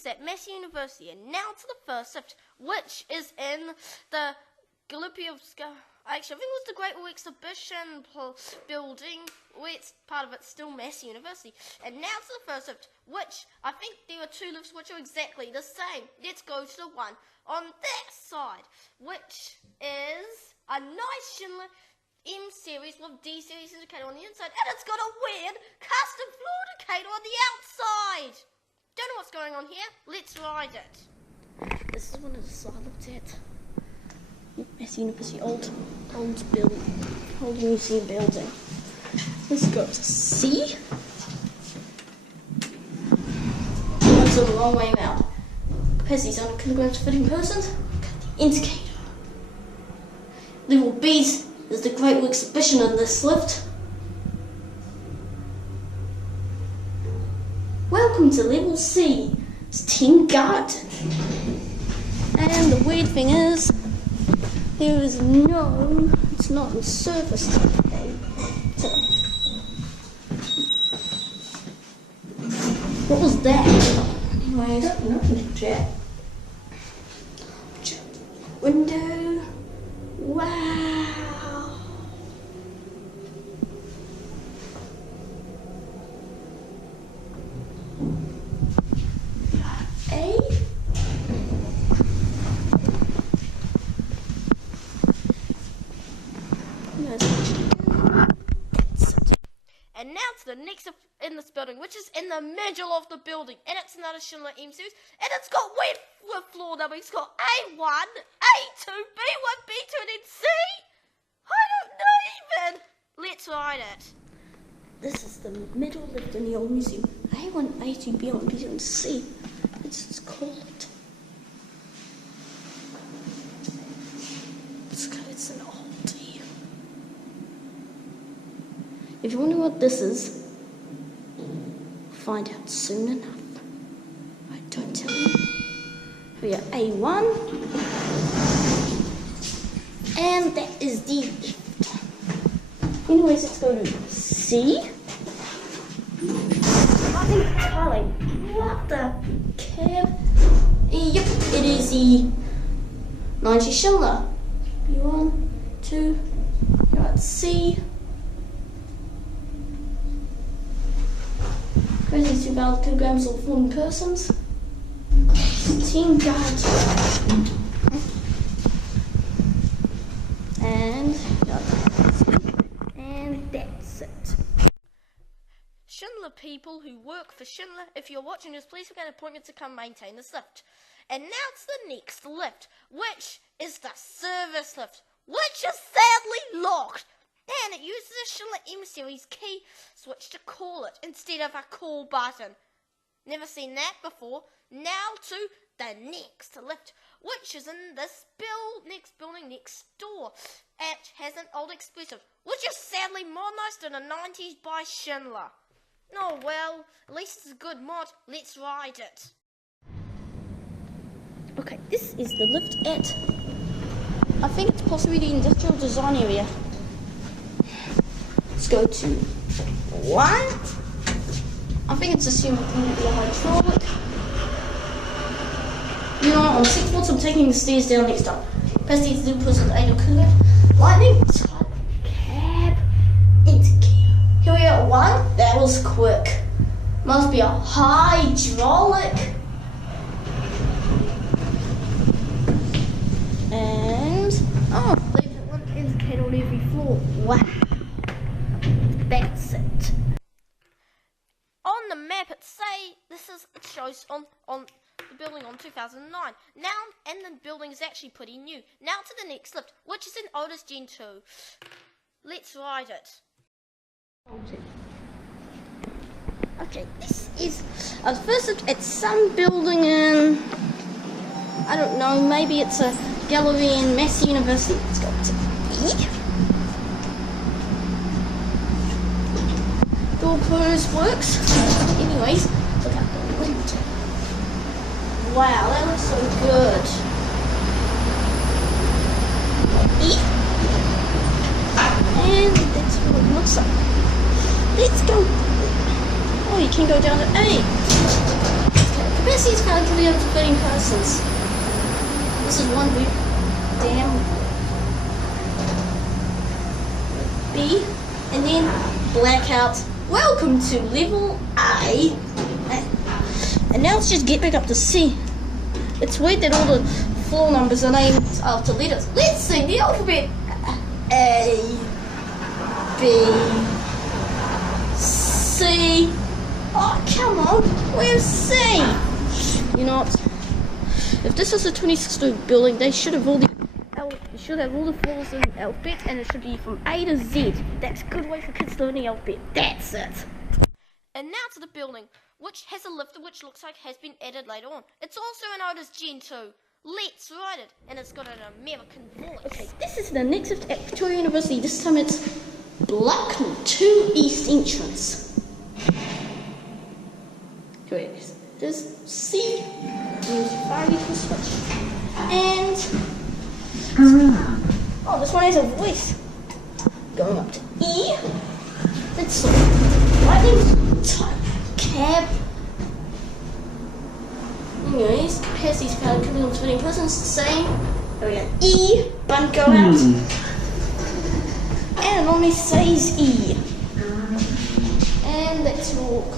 is at Massey University, and now to the first lift, which is in the Gillespie. Actually, I think it was the Great Wall Exhibition building, where it's part of it's still Massey University. And now to the first lift, which I think there are two lifts which are exactly the same. Let's go to the one on that side, which is a nice Schindler M series with D series indicator on the inside, and it's got a weird custom floor indicator on the outside. Don't know what's going on here. Let's ride it. This is one of the side lifts at Massey University, old museum building. Let's go to C. That's a long way out. Capacity's 100 kilograms fitting persons. The indicator. Level B is the Great Wall Exhibition in this lift. Welcome to level C. It's Team Garden. And the weird thing is, there is no, it's not in service today. So, what was that? Anyways, nothing chat. Window. Wow. And now to the next in this building, which is in the middle of the building, and it's another Schindler M series, and it's got weird floor number. It's got A1, A2, B1, B2, and then C. I don't know even. Let's ride it. This is the middle lift in the old museum. A1, A2, B1, B2, and C. Let's call it. It's an oldie. If you wonder what this is, find out soon enough. I don't tell you. We are A1, and that is the lift. Anyways, let's go to C. Nothing telling. What the cab? Yep, it is the 90 Schindler. B1, 2, got C. Crazy 2,000 kilograms of 1 persons. Team Guard. And that's it. Schindler people who work for Schindler, if you're watching this, please get an appointment to come maintain this lift. And now it's the next lift, which is the service lift, which is sadly locked. And it uses a Schindler M series key switch to call it instead of a call button. Never seen that before. Now to the next lift, which is in this next building next door. It has an old explosive, which is sadly modernized in the 90s by Schindler. Oh well, at least it's a good mod. Let's ride it. Okay, this is the lift at, I think it's possibly the industrial design area. Let's go to 1. I think it's assumed to be a hydraulic. You know, on 6 volts, I'm taking the stairs down next time. Capacity is 0.8 kg. Lightning type cab indicator. Here we are at 1. That was quick. Must be a hydraulic. And they have one indicator on every floor. Wow. That's it. On the map, it shows on the building on 2009. Now, and the building is actually pretty new. Now to the next lift, which is in Otis Gen 2. Let's ride it. Okay, this is a first lift at some building in, I don't know, maybe it's a gallery in Massey University. Let's go to E. Door close works. Anyways, look out the window. Wow, that looks so good. E. And that's what it looks like. Let's go. Oh, you can go down to A. capacity is currently up to 13 persons. This is one big damn B, and then blackout. Welcome to level A. And now let's just get back up to C. It's weird that all the floor numbers are named after letters. Let's sing the alphabet. A, B, C. Oh, come on. Where's C? You know what? If this was a 26-story building, they should have all the floors in the alphabet, and it should be from A to Z. That's a good way for kids to learn the alphabet. That's it. And now to the building, which has a lift which looks like has been added later on. It's also known as Gen 2. Let's write it, and it's got an American voice. Okay, this is the next lift at Victoria University. This time it's Block 2 East entrance. Here it is. There's C. There's 5 equal switch. And oh, this one has a voice. Going up to E. Let's see. Lightning type cab. Anyways, capacity's found coming on 20 persons, the same. There we go. E, button go out. And it only says E. And let's walk.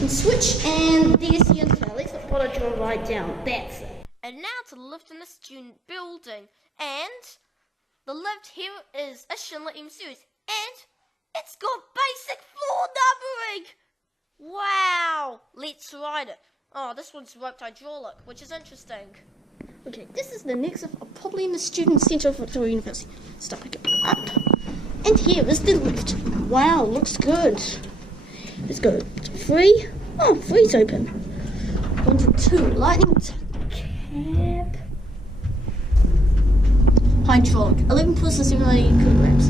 And switch, and there's the info. Let's put it to right down. That's it. And now to the lift in the student building. And the lift here is a Schindler M series. And it's got basic floor numbering. Wow. Let's write it. Oh, this one's roped hydraulic, which is interesting. Okay, this is the next of probably in the student centre of Victoria University. Stop it up. And here is the lift. Wow, looks good. Let's go. 3. Oh, 3's open. 1 to 2. Lightning cab. Hydraulic. 11 persons, 780 kilograms.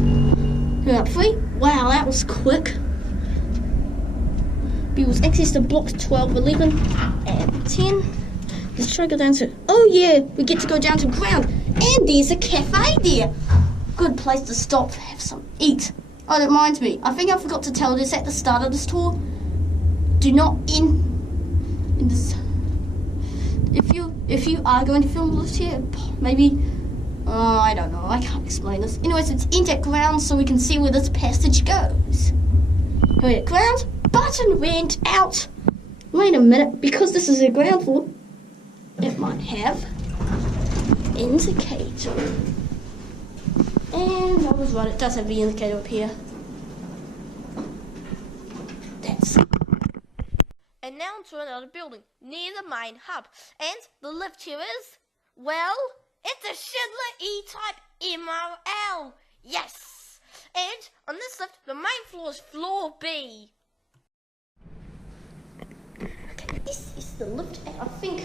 Here up 3. Wow, that was quick. B was access to blocks 12, 11, and 10. Let's try to go down to... Oh yeah, we get to go down to ground. And there's a cafe there. Good place to stop, have some eat. Oh, that reminds me. I think I forgot to tell this at the start of this tour. Do not in this... If you are going to film a lift here, maybe... I don't know, I can't explain this. Anyways, it's in at ground so we can see where this passage goes. Here at ground. Button went out. Wait a minute, because this is a ground floor, it might have indicator. And I was right, it does have the indicator up here. That's it. And now to another building near the main hub. And the lift here is, well, it's a Schindler E-type MRL. Yes. And on this lift, the main floor is floor B. This is the lift at, I think,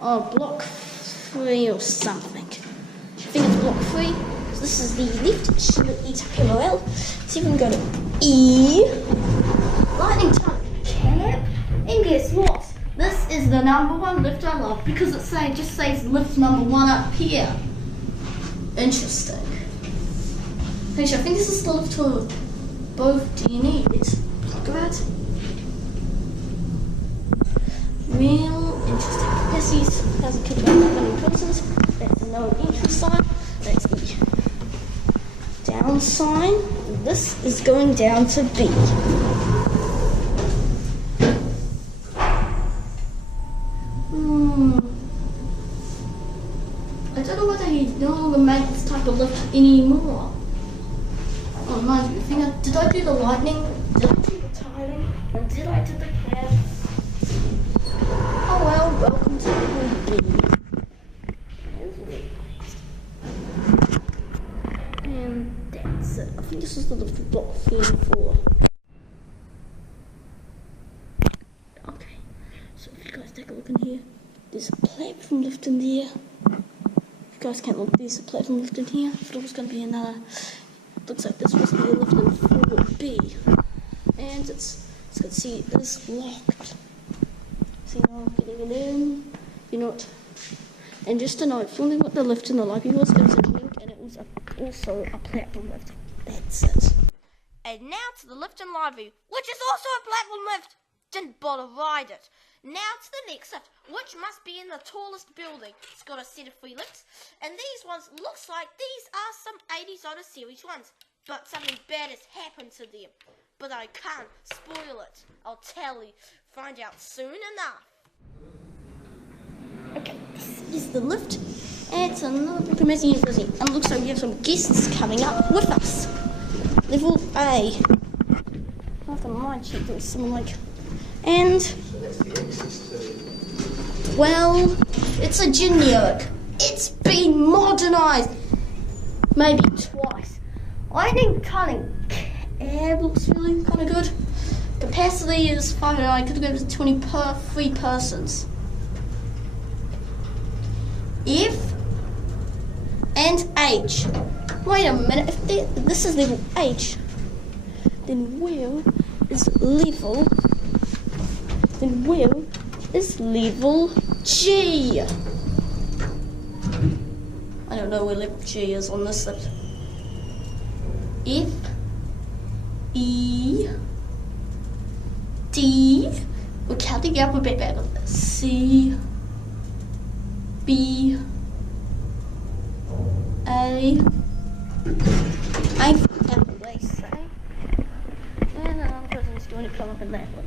block 3 or something. I think it's block 3. So this is the lift, Schindler E-type MRL. So you can go to E, lightning type cab, and guess what? This is the #1 lift I love because it just says lift #1 up here. Interesting. Actually, I think this is the lift for both DNEs. Look at that. Real interesting. Massey's has a kid about 100 persons. That's a no entry sign. That's the down sign. This is going down to B. I don't know whether he no longer make this type of lift anymore. Oh, reminds me. Did I do the lightning? Did I do the tiling? And did I do the cab? Oh well, welcome to the B. And that's it. I think this is the lift for block 3 and 4. Okay, so if you guys take a look in here, there's a platform lift in there. If you guys can't look, there's a platform lift in here. If it was going to be another, looks like this was going to be a lift in 4B. And it's going to see it is locked. See now I'm getting it in. You know what? And just to note, filming with the lift in the library was, it was a link and it was also a platform lift. That's it. And now to the lift in library, which is also a platform lift. didn't bother ride it. Now to the next lift, which must be in the tallest building. It's got a set of 3 lifts, and these ones looks like these are some 80s Auto Series ones, but something bad has happened to them. But I can't spoil it. I'll tell you. Find out soon enough. Okay, this is the lift. And it's another book of Massey University. And looks like we have some guests coming up with us. Level A. After my check, there was someone like... And... well, it's a generic. It's been modernised. Maybe twice. I think cutting cab looks really kind of good. Capacity is 5, and I could go to 20 per 3 persons. F and H. Wait a minute, if this is level H, then where is level G? I don't know where level G is on this list. F, E, D, we're counting up a bit better. C, B, A, I forget what they say. And another person is going to come up in that one.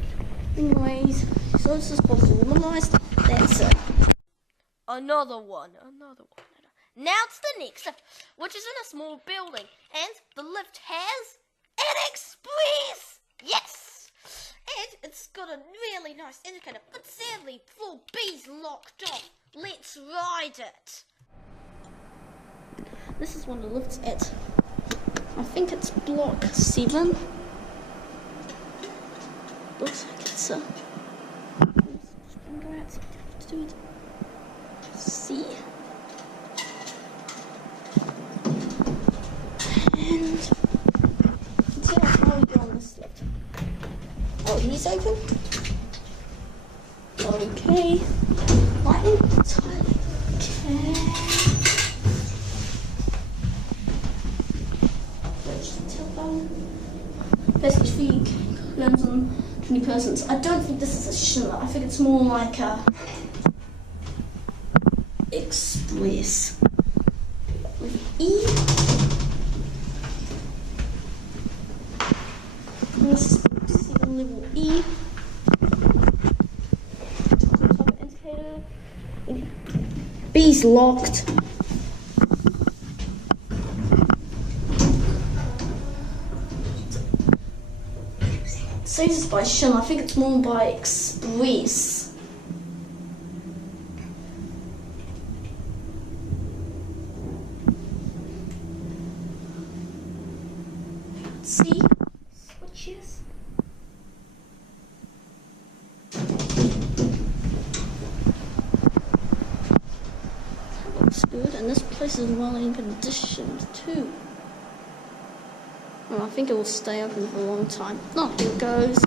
Anyways, so this is supposed to normalize. That's it. Another one. Now to the next lift, which is in a small building, and the lift has an express. Yes, and it's got a really nice indicator, but sadly, floor B's locked off. Let's ride it. This is one of the lifts at, I think it's block 7. Looks like it's a... C. And see how far we go on this lift. Oh, he's open. Okay. Lighting tight. Okay. Best feed runs on 20 persons. I don't think this is a Schindler. I think it's more like a Express. With E. This is 7 level E. Top indicator. B's locked. Says it's by Schindler. I think it's more by Express. See? Switches. That looks good, and this place is well in condition too. Well, I think it will stay open for a long time. Oh, here it goes.